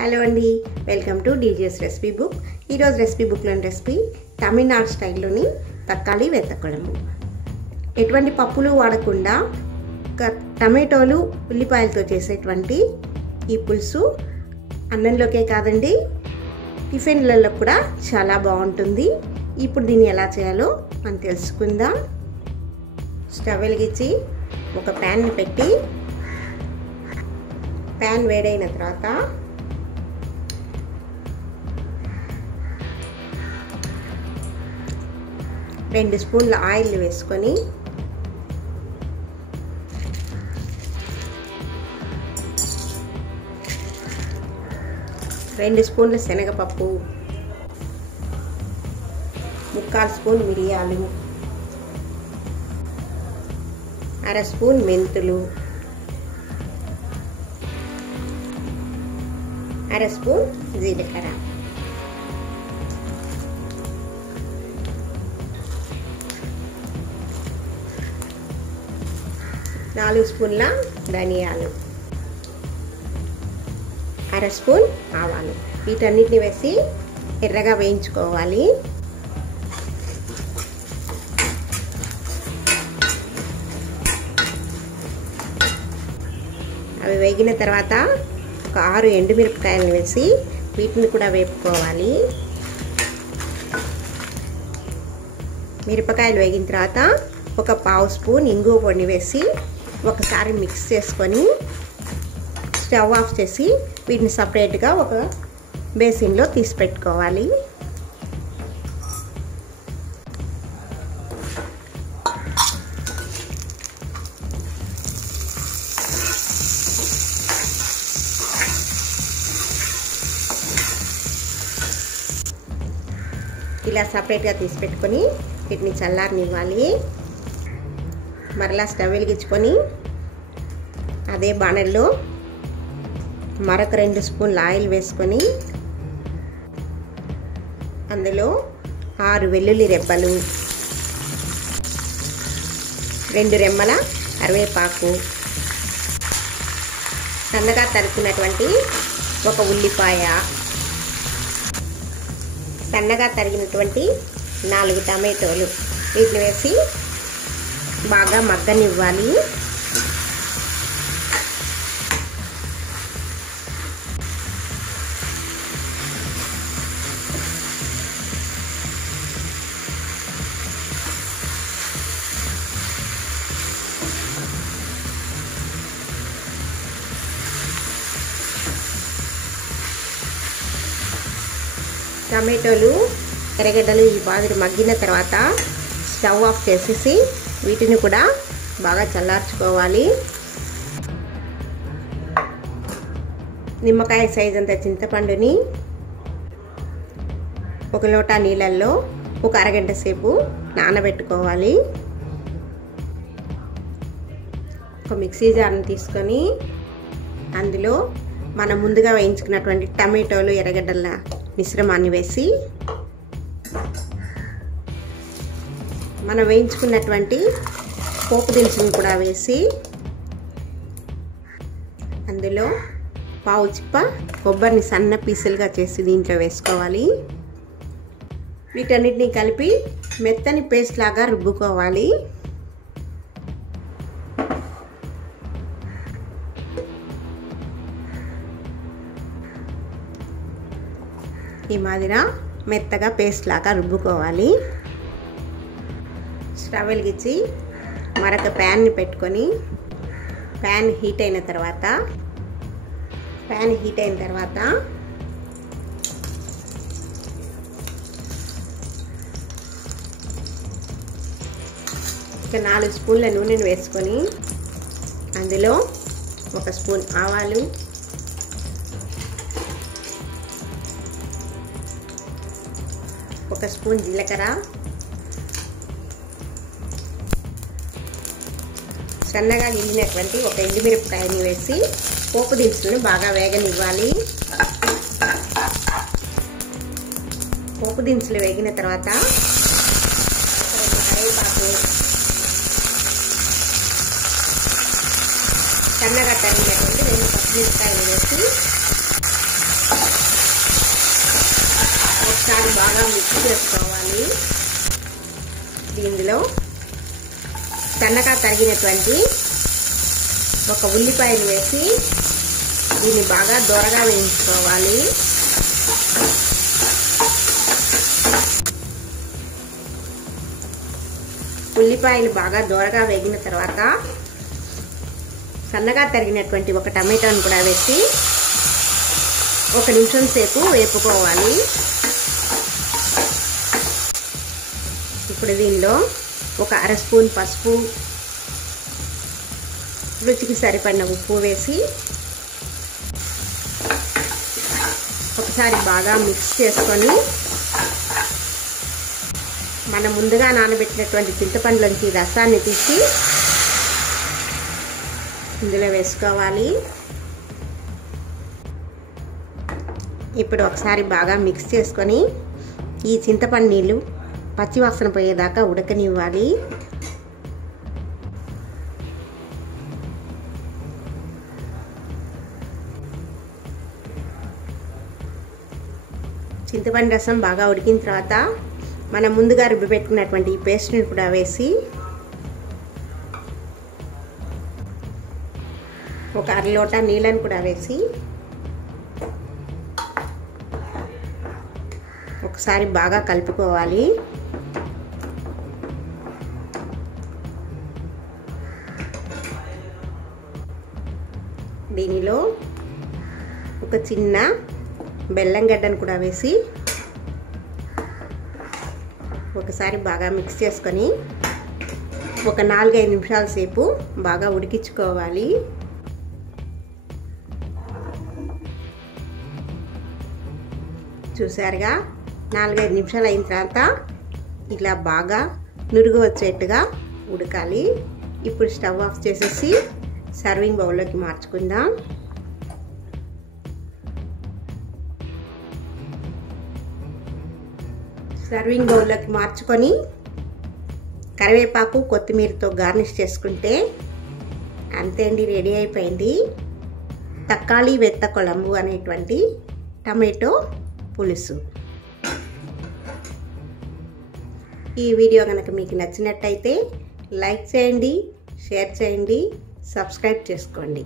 Hello అండి, welcome to DJs recipe book. ఈరోజు recipe బుక్లోని recipe Tamil Nadu స్టైల్లోని తక్కాలి వెత్తకుళము. ఎటువంటి పప్పులు వాడకుండా టమాటోలు ఉల్లిపాయలతో చేసేటువంటి ఈ పులుసు అన్నంలోకే కాదండి, టిఫిన్లలో కూడా చాలా బాగుంటుంది. ఇప్పుడు దీన్ని ఎలా చేయాలో మనం తెలుసుకుందాం. స్టవ్ వెలిగించి ఒక ప్యాన్ని పెట్టి ప్యాన్ వేడైన తర్వాత 2 స్పూన్ల ఆయిల్ వేసుకొని రెండు స్పూన్ల శనగపప్పు, 1/4 స్పూన్ మిరియాలు, 1/2 స్పూన్ మెంతులు, 1/2 స్పూన్ జీలకర్ర, 4 స్పూన్ల ధనియాలు, 1/2 స్పూన్ ఆవాలు. వీటన్నిటిని వేసి ఎర్రగా వేయించుకోవాలి. అవి వేగిన తర్వాత ఒక 6 ఎండుమిరపకాయలను వేసి వీటిని కూడా వేపుకోవాలి. మిరపకాయలు వేగిన తర్వాత ఒక 1/2 స్పూన్ ఇంగువ పొడిని వేసి ఒకసారి మిక్స్ చేసుకొని స్టవ్ ఆఫ్ చేసి వీటిని సపరేట్గా ఒక బేసిన్లో తీసి పెట్టుకోవాలి. ఇలా సపరేట్గా తీసి పెట్టుకొని వీటిని చల్లారనివ్వాలి. మరలా స్టవ్ వెలిగించుకొని అదే బాణల్లో మరొక 2 స్పూన్ల ఆయిల్ వేసుకొని అందులో 6 వెల్లుల్లి రెబ్బలు, 2 రెమ్మల కరివేపాకు, సన్నగా తరుక్కున్నటువంటి ఒక ఉల్లిపాయ, సన్నగా తరిగినటువంటి 4 టమాటోలు వీటిని వేసి బాగా మగ్గనివ్వాలి. టమాటోలు ఎర్రగడ్డలు ఈ మాదిరి మగ్గిన తర్వాత స్టవ్ ఆఫ్ చేసేసి వీటిని కూడా బాగా చల్లార్చుకోవాలి. నిమ్మకాయ సైజ్ అంత చింతపండుని ఒక లోటా నీళ్ళల్లో ఒక అరగంట సేపు నానబెట్టుకోవాలి. ఒక మిక్సీ జార్ని తీసుకొని అందులో మనం ముందుగా వేయించుకున్నటువంటి టమాటోలు ఎర్రగడ్డల మిశ్రమాన్ని వేసి మనం వేయించుకున్నటువంటి పోపు దినుసులను కూడా వేసి అందులో 1/2 చిప్ప కొబ్బరిని సన్న పీసులుగా చేసి దీంట్లో వేసుకోవాలి. వీటన్నిటిని కలిపి మెత్తని పేస్ట్ లాగా రుబ్బుకోవాలి. ఈ మాదిరిగా మెత్తగా పేస్ట్ లాగా రుబ్బుకోవాలి. స్టవ్ వెలిగించి మరొక ప్యాన్ని పెట్టుకొని ప్యాన్ హీట్ అయిన తర్వాత ఒక 4 స్పూన్ల నూనెను వేసుకొని అందులో 1 స్పూన్ ఆవాలు, 1 స్పూన్ జీలకర్ర, సన్నగా గిల్లినటువంటి ఒక ఎండుమిరపకాయని వేసి పోపు దినుసులను బాగా వేగనివ్వాలి. పోపు దినుసులు వేగిన తర్వాత కరివేపాకు, సన్నగా తరిగినటువంటి 2 పచ్చిమిరపకాయలు వేసి బాగా మిక్స్ చేసుకోవాలి. దీనిలో సన్నగా తరిగినటువంటి ఒక ఉల్లిపాయలు వేసి దీన్ని బాగా దోరగా వేయించుకోవాలి. ఉల్లిపాయలు బాగా దోరగా వేగిన తర్వాత సన్నగా తరిగినటువంటి ఒక టమాటాను కూడా వేసి 1 నిమిషం సేపు వేపుకోవాలి. ఇప్పుడు దీనిలో ఒక 1/2 స్పూన్ పసుపు, రుచికి సరిపడిన ఉప్పు వేసి ఒకసారి బాగా మిక్స్ చేసుకొని మనం ముందుగా నానబెట్టినటువంటి చింతపండులోంచి రసాన్ని తీసి ఇందులో వేసుకోవాలి. ఇప్పుడు ఒకసారి బాగా మిక్స్ చేసుకొని ఈ చింతపండు నీళ్ళు పచ్చివాసన పోయేదాకా ఉడకనివ్వాలి. చింతపండు రసం బాగా ఉడికిన తర్వాత మనం ముందుగా రుబ్బి పెట్టుకున్నటువంటి ఈ పేస్ట్ని కూడా వేసి ఒక 1/2 లోటా నీళ్ళని కూడా వేసి ఒకసారి బాగా కలుపుకోవాలి. దీనిలో ఒక చిన్న బెల్లం గడ్డను కూడా వేసి ఒకసారి బాగా మిక్స్ చేసుకొని ఒక 4-5 నిమిషాల సేపు బాగా ఉడికించుకోవాలి. చూసారుగా 4-5 నిమిషాలు అయిన తర్వాత ఇలా బాగా నురుగు వచ్చేట్టుగా ఉడకాలి. ఇప్పుడు స్టవ్ ఆఫ్ చేసేసి సర్వింగ్ బౌల్లోకి మార్చుకుందాం. సర్వింగ్ బౌల్లోకి మార్చుకొని కరివేపాకు కొత్తిమీరతో గార్నిష్ చేసుకుంటే అంతే అండి, రెడీ అయిపోయింది తక్కాళి వెత్త కొళంబు అనేటువంటి టమాటో పులుసు. ఈ వీడియో కనుక మీకు నచ్చినట్టయితే లైక్ చేయండి, షేర్ చేయండి, సబ్స్క్రైబ్ చేసుకోండి.